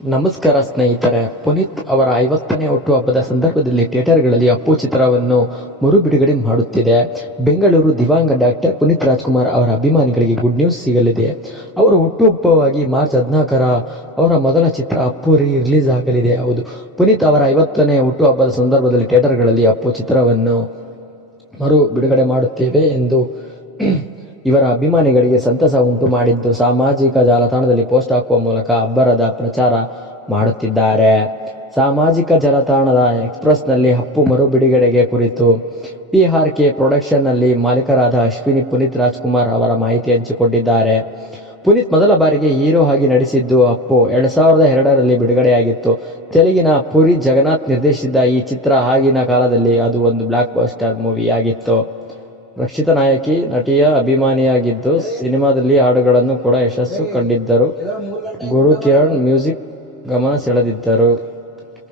ನಮಸ್ಕಾರ ಸ್ನೇಹಿತರೆ. ಪುನೀತ್ ಅವರ 50ನೇ ಹುಟ್ಟುಹಬ್ಬದ ಸಂದರ್ಭದಲ್ಲಿ ಥಿಯೇಟರ್ಗಳಲ್ಲಿ ಅಪ್ಪು ಚಿತ್ರವನ್ನು ಮರು ಬಿಡುಗಡೆ ಮಾಡುತ್ತಿದೆ. ಬೆಂಗಳೂರು ದಿವಂಗತ ಡಾಕ್ಟರ್ ಪುನೀತ್ ರಾಜ್ಕುಮಾರ್ ಅವರ ಅಭಿಮಾನಿಗಳಿಗೆ ಗುಡ್ ನ್ಯೂಸ್ ಸಿಗಲಿದೆ. ಅವರ ಹುಟ್ಟುಹಬ್ಬವಾಗಿ ಮಾರ್ಚ್ 14 ಅವರ ಮೊದಲ ಚಿತ್ರ ಅಪ್ಪು ರಿಲೀಸ್ ಆಗಲಿದೆ. ಹೌದು, ಪುನೀತ್ ಅವರ 50ನೇ ಹುಟ್ಟುಹಬ್ಬದ ಸಂದರ್ಭದಲ್ಲಿ ಥಿಯೇಟರ್ಗಳಲ್ಲಿ ಅಪ್ಪು ಚಿತ್ರವನ್ನು ಮರು ಬಿಡುಗಡೆ ಮಾಡುತ್ತೇವೆ ಎಂದು ಇವರ ಅಭಿಮಾನಿಗಳಿಗೆ ಸಂತಸ ಉಂಟು ಮಾಡಿದ್ದು, ಸಾಮಾಜಿಕ ಜಾಲತಾಣದಲ್ಲಿ ಪೋಸ್ಟ್ ಹಾಕುವ ಮೂಲಕ ಅಬ್ಬರದ ಪ್ರಚಾರ ಮಾಡುತ್ತಿದ್ದಾರೆ. ಸಾಮಾಜಿಕ ಜಾಲತಾಣದ ಎಕ್ಸ್‌ನಲ್ಲಿ ಅಪ್ಪು ಮರು ಬಿಡುಗಡೆಗೆ ಕುರಿತು PRK ಪ್ರೊಡಕ್ಷನ್ಸ್‌ನಲ್ಲಿ ಮಾಲೀಕರಾದ ಅಶ್ವಿನಿ ಪುನೀತ್ ರಾಜ್ಕುಮಾರ್ ಅವರ ಮಾಹಿತಿ ಹಂಚಿಕೊಂಡಿದ್ದಾರೆ. ಪುನೀತ್ ಮೊದಲ ಬಾರಿಗೆ ಹೀರೋ ಆಗಿ ನಟಿಸಿದ್ದು ಅಪ್ಪು 2002ರಲ್ಲಿ ಬಿಡುಗಡೆಯಾಗಿತ್ತು. ತೆಲುಗಿನ ಪುರಿ ಜಗನ್ನಾಥ್ ನಿರ್ದೇಶಿಸಿದ ಈ ಚಿತ್ರ ಆಗಿನ ಕಾಲದಲ್ಲಿ ಅದು ಒಂದು ಬ್ಲಾಕ್ ಬಸ್ಟರ್ ಮೂವಿಯಾಗಿತ್ತು. ರಕ್ಷಿತಾ ನಾಯಕಿ ನಟಿಯ ಅಭಿಮಾನಿಯಾಗಿದ್ದು, ಸಿನಿಮಾದಲ್ಲಿ ಹಾಡುಗಳನ್ನು ಕೂಡ ಯಶಸ್ಸು ಕಂಡಿದ್ದರು. ಗುರು ಕಿರಣ್ ಮ್ಯೂಸಿಕ್ ಗಮನ ಸೆಳೆದಿದ್ದರು.